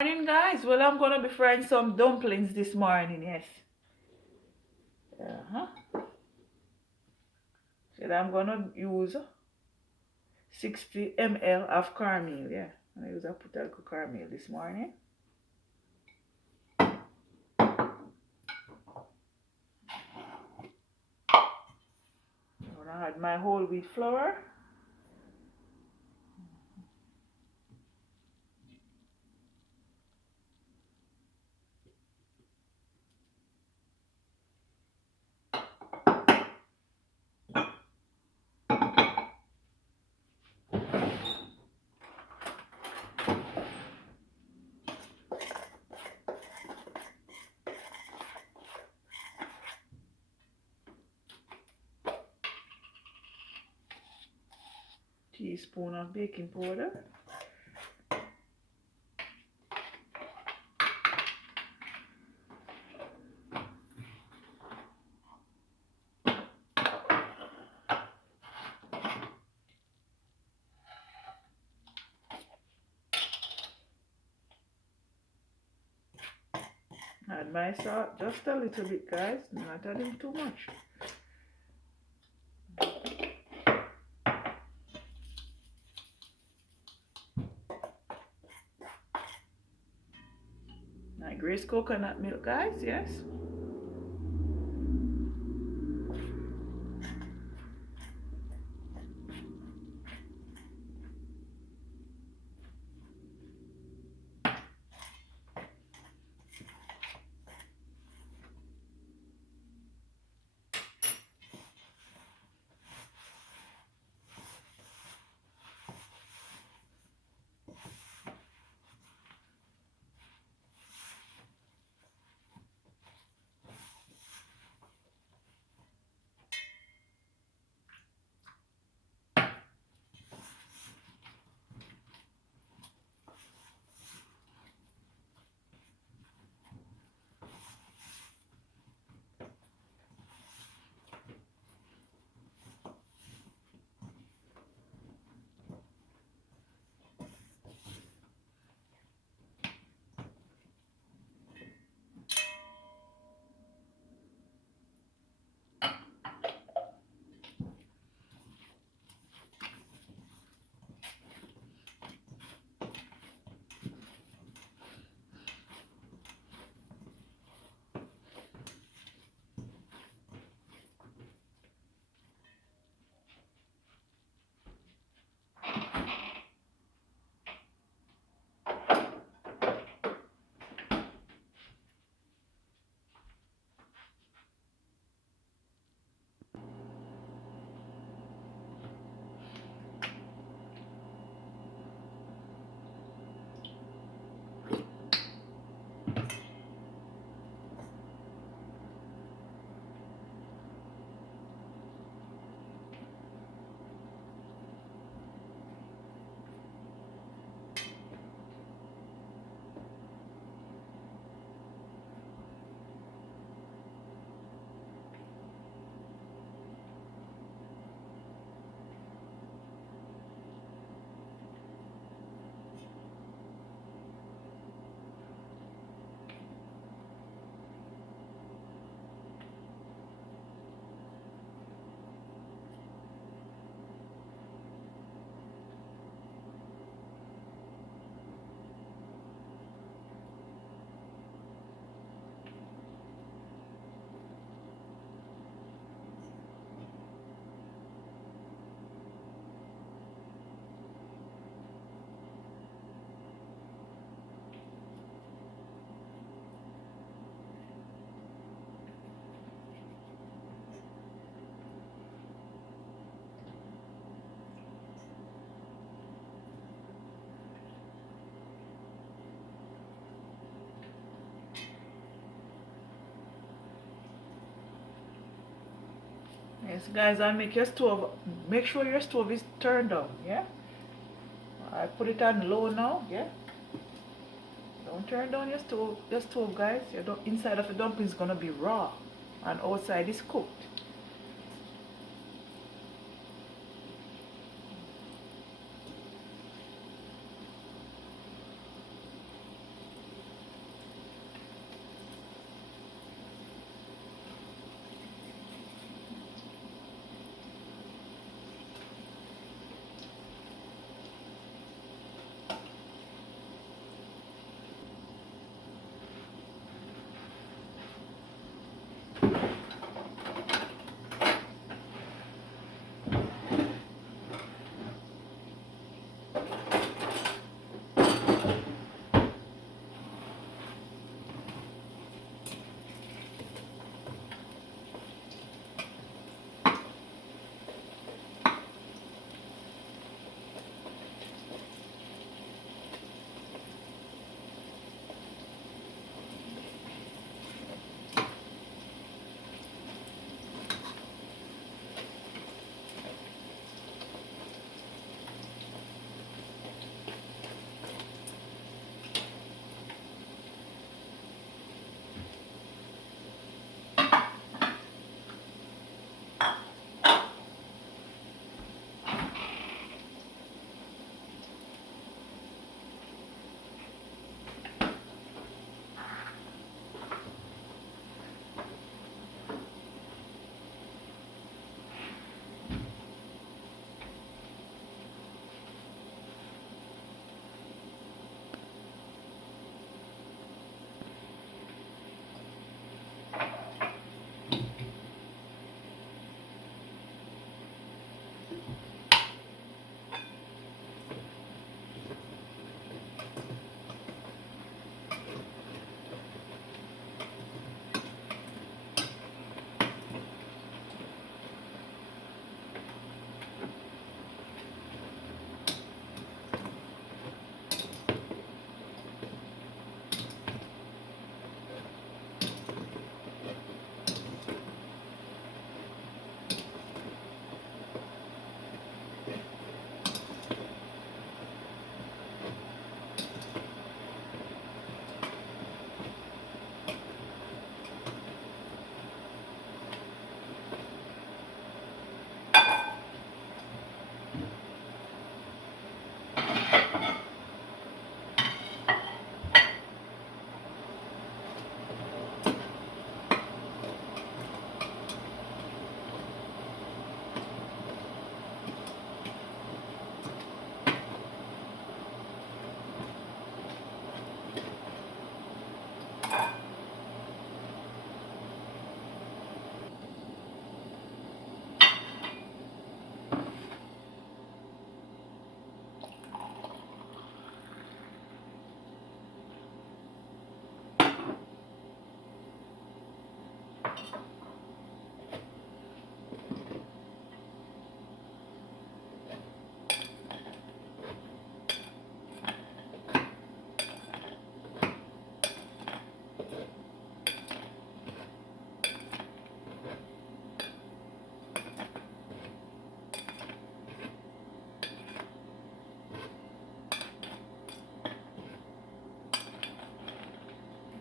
Morning, guys. Well, I'm gonna be frying some dumplings this morning. Yes. Uh-huh. So I'm gonna use 60 ml of caramel. Yeah, I use a put a little caramel this morning. I'm gonna add my whole wheat flour. Teaspoon of baking powder. Add my salt just a little bit, guys. Not adding too much. My Grace coconut milk, guys. Yes. Yes, guys, and make your stove. Make sure your stove is turned on. Yeah. I put it on low now. Yeah. Don't turn down your stove. Your stove, guys. Your inside of the dumpling is gonna be raw, and outside is cooked.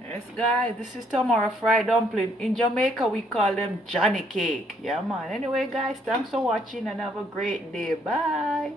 Yes, guys, this is Tamara fried dumpling. In Jamaica, we call them Johnny cake. Yeah, man. Anyway, guys, thanks for watching and have a great day. Bye.